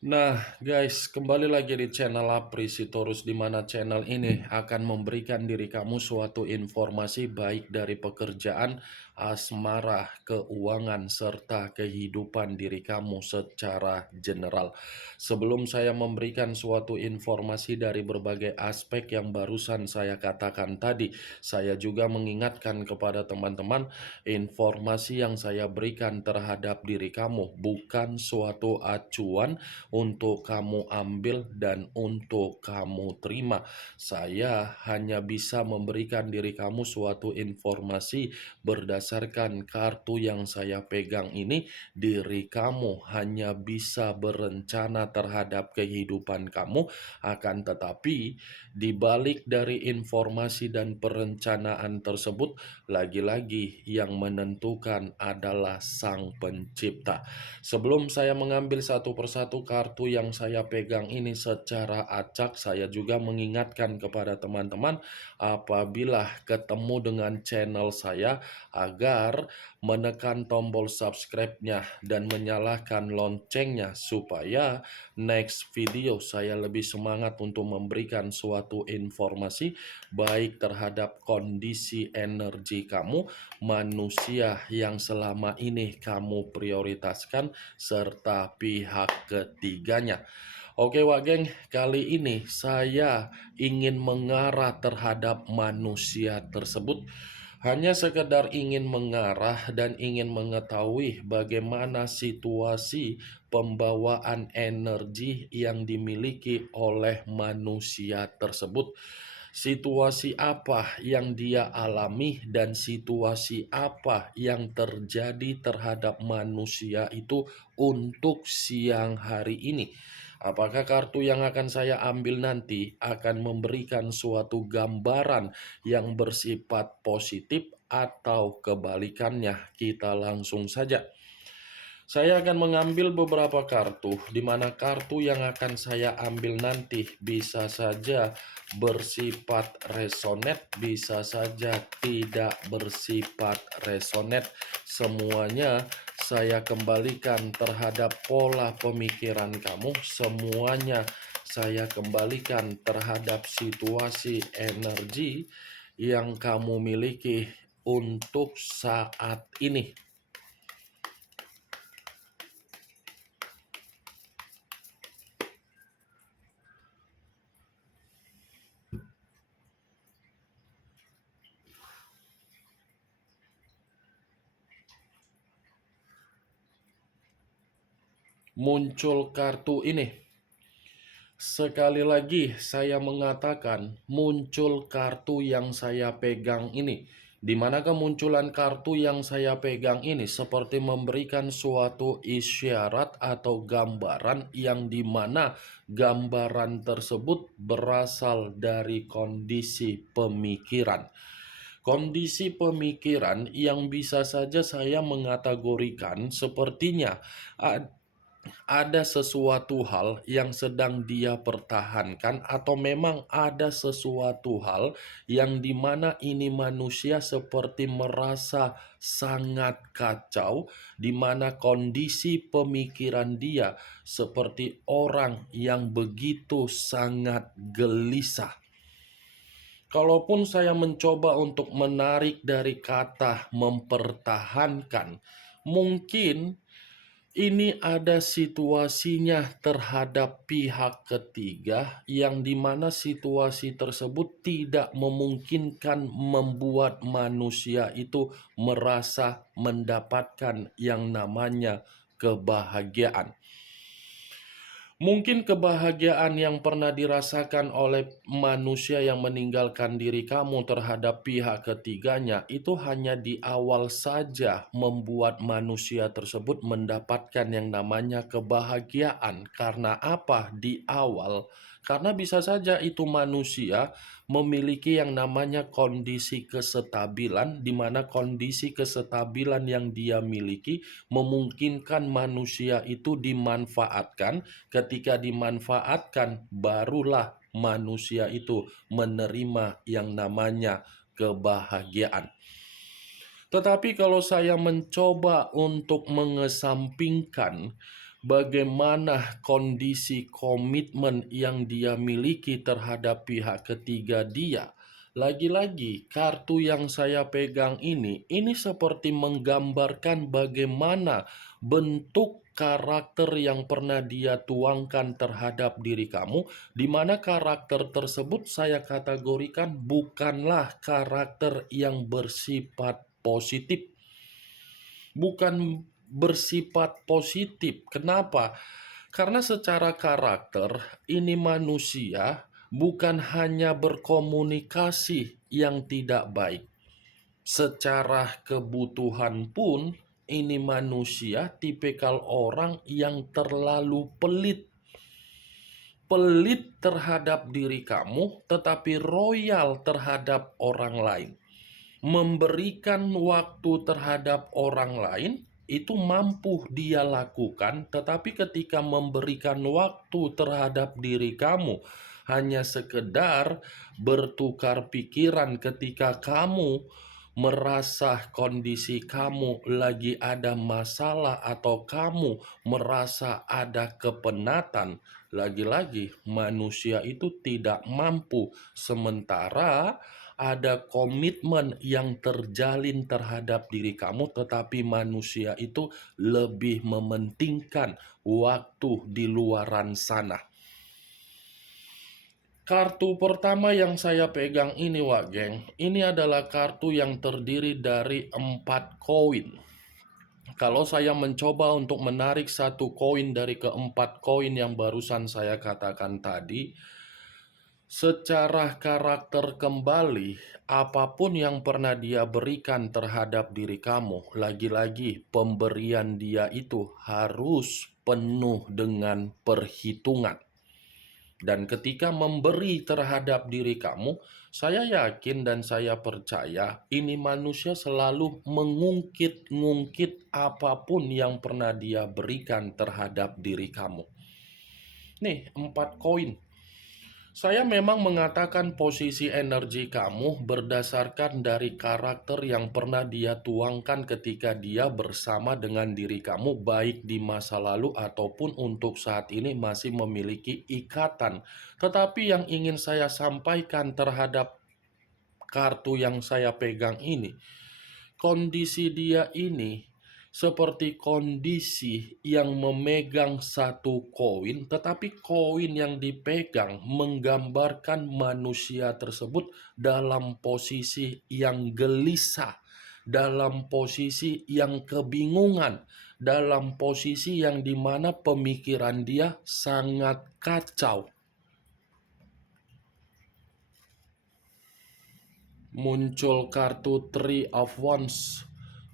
Nah, guys, kembali lagi di channel Aprisitorus, di mana channel ini akan memberikan diri kamu suatu informasi baik dari pekerjaan, asmara, keuangan, serta kehidupan diri kamu secara general. Sebelum saya memberikan suatu informasi dari berbagai aspek yang barusan saya katakan tadi, saya juga mengingatkan kepada teman-teman, informasi yang saya berikan terhadap diri kamu bukan suatu acuan untuk kamu ambil dan untuk kamu terima. Saya hanya bisa memberikan diri kamu suatu informasi berdasarkan kartu yang saya pegang ini. Diri kamu hanya bisa berencana terhadap kehidupan kamu, akan tetapi di balik dari informasi dan perencanaan tersebut, lagi-lagi yang menentukan adalah Sang Pencipta. Sebelum saya mengambil satu persatu kartu yang saya pegang ini secara acak, saya juga mengingatkan kepada teman-teman apabila ketemu dengan channel saya agar menekan tombol subscribe-nya dan menyalakan loncengnya supaya next video saya lebih semangat untuk memberikan suatu informasi baik terhadap kondisi energi kamu, manusia yang selama ini kamu prioritaskan, serta pihak ketiganya. Oke Wak Geng, kali ini saya ingin mengarah terhadap manusia tersebut. Hanya sekedar ingin mengarah dan ingin mengetahui bagaimana situasi pembawaan energi yang dimiliki oleh manusia tersebut. Situasi apa yang dia alami dan situasi apa yang terjadi terhadap manusia itu untuk siang hari ini. Apakah kartu yang akan saya ambil nanti akan memberikan suatu gambaran yang bersifat positif atau kebalikannya? Kita langsung saja. Saya akan mengambil beberapa kartu, di mana kartu yang akan saya ambil nanti bisa saja bersifat resonate, bisa saja tidak bersifat resonate. Semuanya saya kembalikan terhadap pola pemikiran kamu, semuanya saya kembalikan terhadap situasi energi yang kamu miliki untuk saat ini. Muncul kartu ini. Sekali lagi saya mengatakan muncul kartu yang saya pegang ini. Di mana kemunculan kartu yang saya pegang ini seperti memberikan suatu isyarat atau gambaran yang dimana gambaran tersebut berasal dari kondisi pemikiran. Kondisi pemikiran yang bisa saja saya mengategorikan sepertinya ada sesuatu hal yang sedang dia pertahankan, atau memang ada sesuatu hal yang dimana ini manusia seperti merasa sangat kacau, dimana kondisi pemikiran dia seperti orang yang begitu sangat gelisah. Kalaupun saya mencoba untuk menarik dari kata mempertahankan, mungkin ini ada situasinya terhadap pihak ketiga yang dimana situasi tersebut tidak memungkinkan membuat manusia itu merasa mendapatkan yang namanya kebahagiaan. Mungkin kebahagiaan yang pernah dirasakan oleh manusia yang meninggalkan diri kamu terhadap pihak ketiganya itu hanya di awal saja membuat manusia tersebut mendapatkan yang namanya kebahagiaan. Karena apa? Di awal. Karena bisa saja itu manusia memiliki yang namanya kondisi kesetabilan, di mana kondisi kesetabilan yang dia miliki memungkinkan manusia itu dimanfaatkan. Ketika dimanfaatkan, barulah manusia itu menerima yang namanya kebahagiaan. Tetapi kalau saya mencoba untuk mengesampingkan bagaimana kondisi komitmen yang dia miliki terhadap pihak ketiga dia. Lagi-lagi, kartu yang saya pegang ini seperti menggambarkan bagaimana bentuk karakter yang pernah dia tuangkan terhadap diri kamu, di mana karakter tersebut saya kategorikan bukanlah karakter yang bersifat positif. Bukan bersifat positif. Kenapa? Karena secara karakter ini manusia bukan hanya berkomunikasi yang tidak baik. Secara kebutuhan pun ini manusia tipikal orang yang terlalu pelit. Pelit terhadap diri kamu tetapi royal terhadap orang lain. Memberikan waktu terhadap orang lain itu mampu dia lakukan, tetapi ketika memberikan waktu terhadap diri kamu hanya sekedar bertukar pikiran ketika kamu merasa kondisi kamu lagi ada masalah atau kamu merasa ada kepenatan, lagi-lagi manusia itu tidak mampu, sementara ada komitmen yang terjalin terhadap diri kamu, tetapi manusia itu lebih mementingkan waktu di luaran sana. Kartu pertama yang saya pegang ini, Wak Geng, ini adalah kartu yang terdiri dari 4 koin. Kalau saya mencoba untuk menarik satu koin dari keempat koin yang barusan saya katakan tadi, secara karakter kembali, apapun yang pernah dia berikan terhadap diri kamu, lagi-lagi pemberian dia itu harus penuh dengan perhitungan. Dan ketika memberi terhadap diri kamu, saya yakin dan saya percaya ini manusia selalu mengungkit-ngungkit apapun yang pernah dia berikan terhadap diri kamu. Nih, 4 koin. Saya memang mengatakan posisi energi kamu berdasarkan dari karakter yang pernah dia tuangkan ketika dia bersama dengan diri kamu, baik di masa lalu ataupun untuk saat ini masih memiliki ikatan. Tetapi yang ingin saya sampaikan terhadap kartu yang saya pegang ini, kondisi dia ini seperti kondisi yang memegang satu koin, tetapi koin yang dipegang menggambarkan manusia tersebut dalam posisi yang gelisah, dalam posisi yang kebingungan, dalam posisi yang dimana pemikiran dia sangat kacau. Muncul kartu Three of Wands,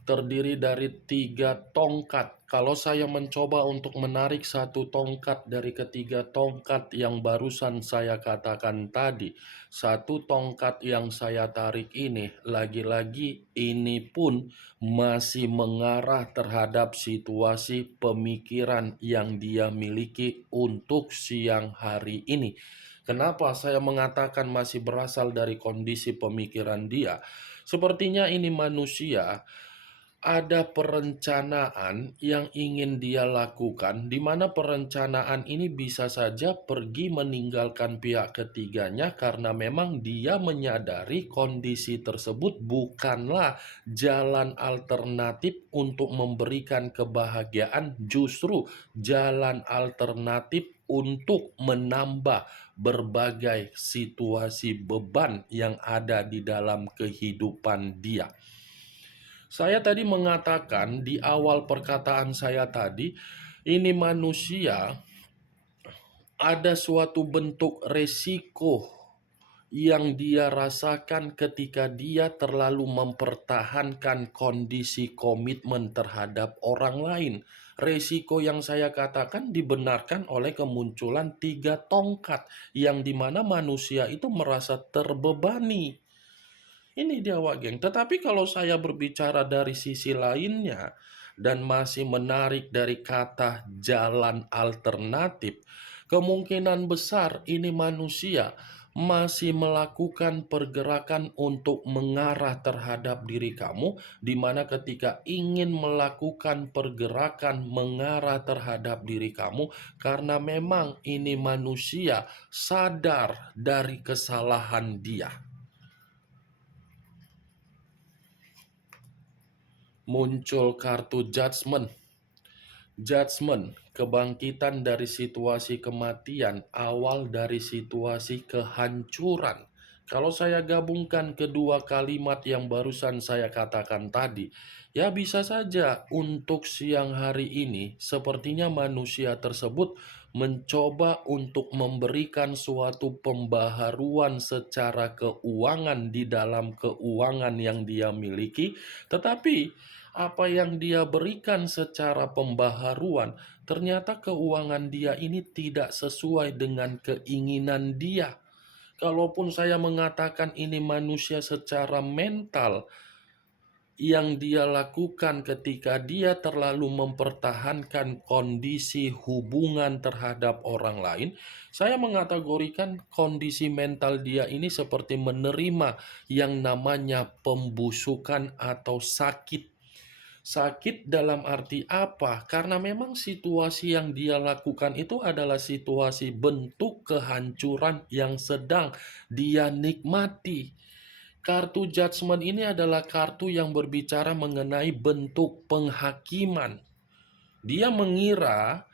terdiri dari 3 tongkat. Kalau saya mencoba untuk menarik satu tongkat dari ketiga tongkat yang barusan saya katakan tadi, satu tongkat yang saya tarik ini, lagi-lagi ini pun masih mengarah terhadap situasi pemikiran yang dia miliki untuk siang hari ini. Kenapa saya mengatakan masih berasal dari kondisi pemikiran dia? Sepertinya ini manusia ada perencanaan yang ingin dia lakukan, di mana perencanaan ini bisa saja pergi meninggalkan pihak ketiganya karena memang dia menyadari kondisi tersebut bukanlah jalan alternatif untuk memberikan kebahagiaan, justru jalan alternatif untuk menambah berbagai situasi beban yang ada di dalam kehidupan dia. Saya tadi mengatakan di awal perkataan saya tadi, ini manusia ada suatu bentuk resiko yang dia rasakan ketika dia terlalu mempertahankan kondisi komitmen terhadap orang lain. Resiko yang saya katakan dibenarkan oleh kemunculan 3 tongkat yang dimana manusia itu merasa terbebani. Ini dia, Wak Geng. Tetapi kalau saya berbicara dari sisi lainnya dan masih menarik dari kata jalan alternatif, kemungkinan besar ini manusia masih melakukan pergerakan untuk mengarah terhadap diri kamu, di mana ketika ingin melakukan pergerakan mengarah terhadap diri kamu, karena memang ini manusia sadar dari kesalahan dia. Muncul kartu judgment. Judgment, kebangkitan dari situasi kematian, awal dari situasi kehancuran. Kalau saya gabungkan kedua kalimat yang barusan saya katakan tadi, ya bisa saja untuk siang hari ini, sepertinya manusia tersebut mencoba untuk memberikan suatu pembaharuan secara keuangan di dalam keuangan yang dia miliki, tetapi apa yang dia berikan secara pembaharuan, ternyata keuangan dia ini tidak sesuai dengan keinginan dia. Kalaupun saya mengatakan ini manusia secara mental, yang dia lakukan ketika dia terlalu mempertahankan kondisi hubungan terhadap orang lain, saya mengategorikan kondisi mental dia ini seperti menerima yang namanya pembusukan atau sakit. Sakit dalam arti apa? Karena memang situasi yang dia lakukan itu adalah situasi bentuk kehancuran yang sedang dia nikmati. Kartu judgment ini adalah kartu yang berbicara mengenai bentuk penghakiman. Dia mengira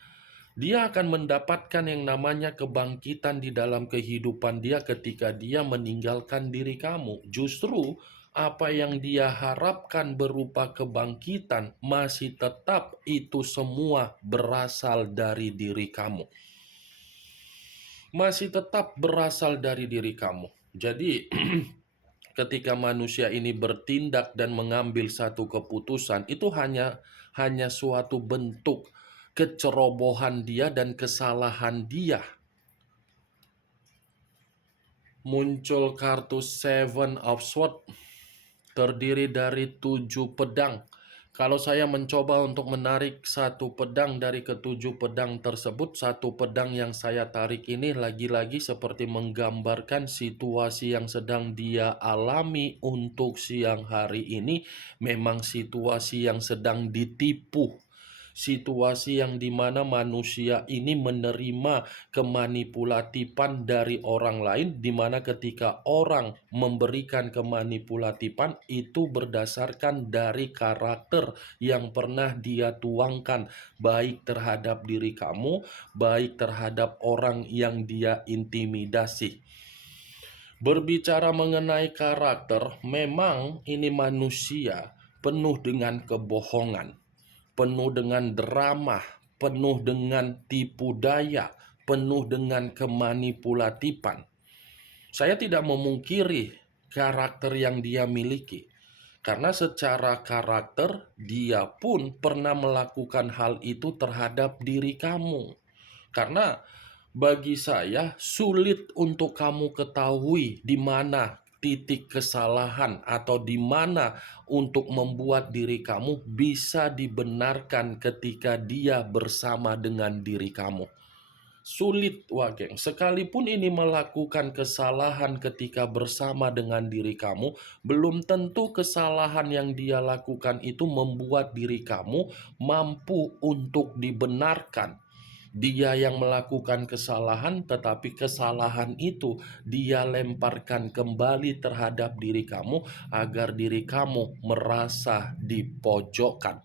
dia akan mendapatkan yang namanya kebangkitan di dalam kehidupan dia ketika dia meninggalkan diri kamu. Justru apa yang dia harapkan berupa kebangkitan masih tetap itu semua berasal dari diri kamu. Masih tetap berasal dari diri kamu. Jadi ketika manusia ini bertindak dan mengambil satu keputusan, itu hanya suatu bentuk kecerobohan dia dan kesalahan dia. Muncul kartu Seven of Swords, terdiri dari 7 pedang. Kalau saya mencoba untuk menarik satu pedang dari ketujuh pedang tersebut, satu pedang yang saya tarik ini lagi-lagi seperti menggambarkan situasi yang sedang dia alami untuk siang hari ini. Memang situasi yang sedang ditipu. Situasi yang dimana manusia ini menerima kemanipulatifan dari orang lain, dimana ketika orang memberikan kemanipulatifan itu berdasarkan dari karakter yang pernah dia tuangkan, baik terhadap diri kamu, baik terhadap orang yang dia intimidasi. Berbicara mengenai karakter, memang ini manusia penuh dengan kebohongan, penuh dengan drama, penuh dengan tipu daya, penuh dengan kemanipulatifan. Saya tidak memungkiri karakter yang dia miliki, karena secara karakter dia pun pernah melakukan hal itu terhadap diri kamu. Karena bagi saya sulit untuk kamu ketahui di mana titik kesalahan atau di mana untuk membuat diri kamu bisa dibenarkan ketika dia bersama dengan diri kamu. Sulit, wah geng. Sekalipun ini melakukan kesalahan ketika bersama dengan diri kamu, belum tentu kesalahan yang dia lakukan itu membuat diri kamu mampu untuk dibenarkan. Dia yang melakukan kesalahan, tetapi kesalahan itu dia lemparkan kembali terhadap diri kamu agar diri kamu merasa dipojokkan.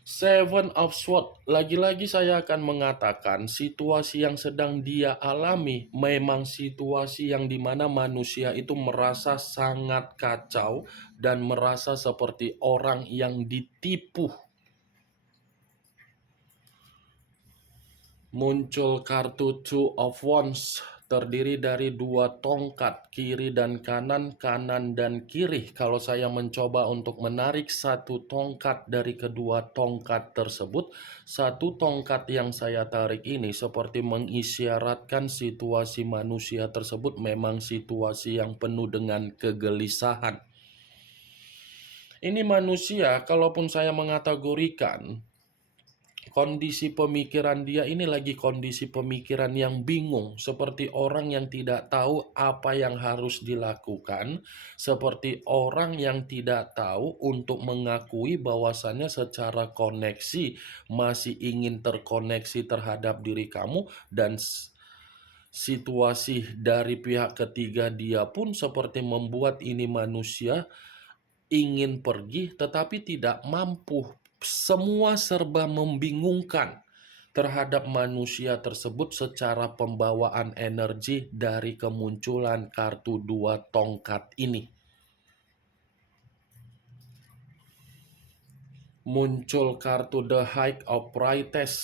Seven of Swords, lagi-lagi saya akan mengatakan situasi yang sedang dia alami memang situasi yang dimana manusia itu merasa sangat kacau dan merasa seperti orang yang ditipu. Muncul kartu Two of Wands, terdiri dari 2 tongkat, kiri dan kanan, kanan dan kiri. Kalau saya mencoba untuk menarik satu tongkat dari kedua tongkat tersebut, satu tongkat yang saya tarik ini seperti mengisyaratkan situasi manusia tersebut memang situasi yang penuh dengan kegelisahan. Ini manusia, kalaupun saya mengategorikan Kondisi pemikiran dia ini lagi kondisi pemikiran yang bingung, seperti orang yang tidak tahu apa yang harus dilakukan, seperti orang yang tidak tahu untuk mengakui bahwasannya secara koneksi masih ingin terkoneksi terhadap diri kamu, dan situasi dari pihak ketiga dia pun seperti membuat ini manusia ingin pergi tetapi tidak mampu. Semua serba membingungkan terhadap manusia tersebut secara pembawaan energi dari kemunculan kartu dua tongkat ini. Muncul kartu The High of Priestess.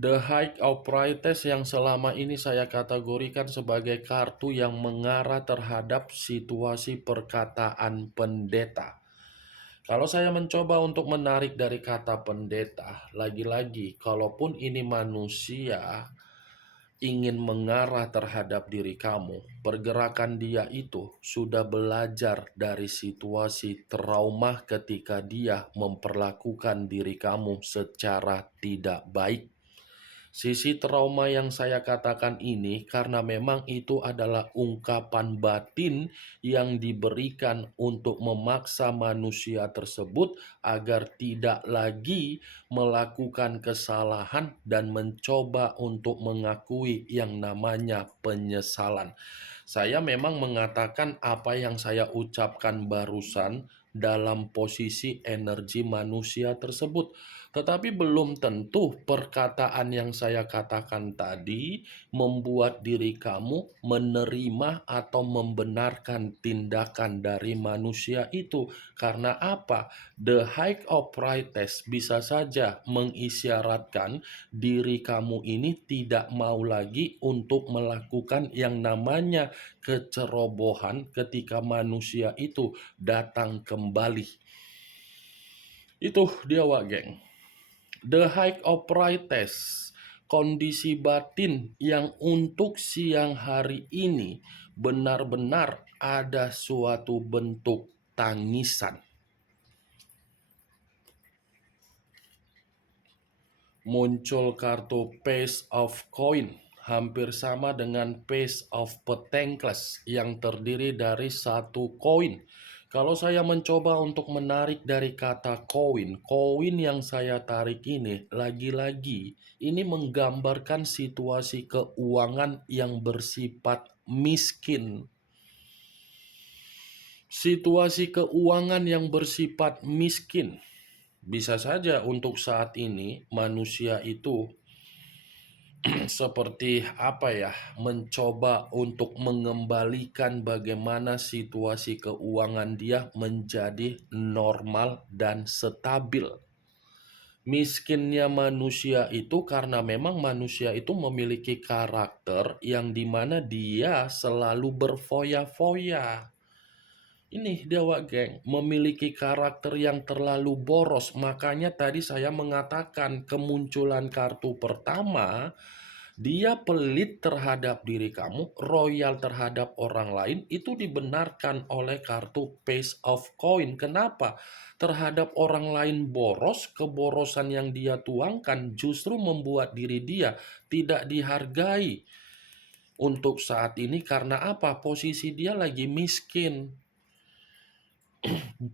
The High of Priestess yang selama ini saya kategorikan sebagai kartu yang mengarah terhadap situasi perkataan pendeta. Kalau saya mencoba untuk menarik dari kata pendeta, lagi-lagi, kalaupun ini manusia ingin mengarah terhadap diri kamu, pergerakan dia itu sudah belajar dari situasi trauma ketika dia memperlakukan diri kamu secara tidak baik. Sisi trauma yang saya katakan ini karena memang itu adalah ungkapan batin yang diberikan untuk memaksa manusia tersebut agar tidak lagi melakukan kesalahan dan mencoba untuk mengakui yang namanya penyesalan. Saya memang mengatakan apa yang saya ucapkan barusan dalam posisi energi manusia tersebut. Tetapi belum tentu perkataan yang saya katakan tadi membuat diri kamu menerima atau membenarkan tindakan dari manusia itu. Karena apa? The High of Priestess bisa saja mengisyaratkan diri kamu ini tidak mau lagi untuk melakukan yang namanya kecerobohan ketika manusia itu datang kembali. Itu dia, Wak Geng. The High of Priestess, kondisi batin yang untuk siang hari ini benar-benar ada suatu bentuk tangisan. Muncul kartu Page of Coin, hampir sama dengan Page of Pentacles yang terdiri dari satu koin. Kalau saya mencoba untuk menarik dari kata koin, koin yang saya tarik ini lagi-lagi ini menggambarkan situasi keuangan yang bersifat miskin. Situasi keuangan yang bersifat miskin. Bisa saja untuk saat ini manusia itu seperti apa ya, mencoba untuk mengembalikan bagaimana situasi keuangan dia menjadi normal dan stabil. Miskinnya manusia itu karena memang manusia itu memiliki karakter yang dimana dia selalu berfoya-foya. Ini dia, Wak Geng, memiliki karakter yang terlalu boros. Makanya tadi saya mengatakan kemunculan kartu pertama, dia pelit terhadap diri kamu, royal terhadap orang lain, itu dibenarkan oleh kartu Page of Coin. Kenapa? Terhadap orang lain boros, keborosan yang dia tuangkan justru membuat diri dia tidak dihargai untuk saat ini. Karena apa? Posisi dia lagi miskin,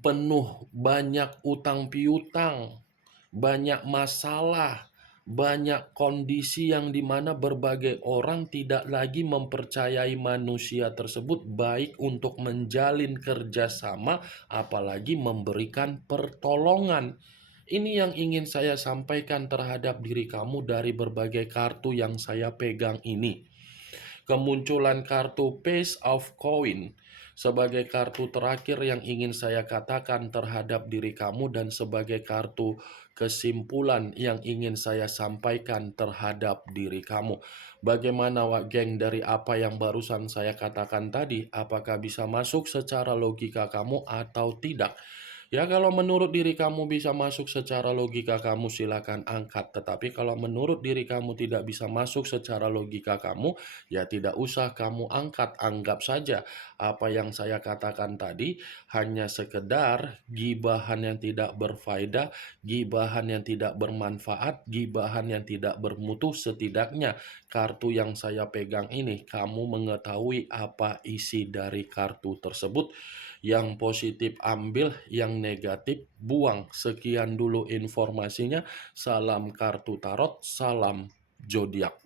penuh banyak utang piutang, banyak masalah, banyak kondisi yang dimana berbagai orang tidak lagi mempercayai manusia tersebut baik untuk menjalin kerjasama, apalagi memberikan pertolongan. Ini yang ingin saya sampaikan terhadap diri kamu dari berbagai kartu yang saya pegang ini. Kemunculan kartu Page of Coin sebagai kartu terakhir yang ingin saya katakan terhadap diri kamu dan sebagai kartu kesimpulan yang ingin saya sampaikan terhadap diri kamu. Bagaimana, Wak Geng, dari apa yang barusan saya katakan tadi? Apakah bisa masuk secara logika kamu atau tidak? Ya kalau menurut diri kamu bisa masuk secara logika kamu silakan angkat, tetapi kalau menurut diri kamu tidak bisa masuk secara logika kamu, ya tidak usah kamu angkat. Anggap saja apa yang saya katakan tadi hanya sekedar gibahan yang tidak berfaedah, gibahan yang tidak bermanfaat, gibahan yang tidak bermutu. Setidaknya kartu yang saya pegang ini kamu mengetahui apa isi dari kartu tersebut. Yang positif ambil, yang negatif buang. Sekian dulu informasinya. Salam kartu tarot, salam zodiak.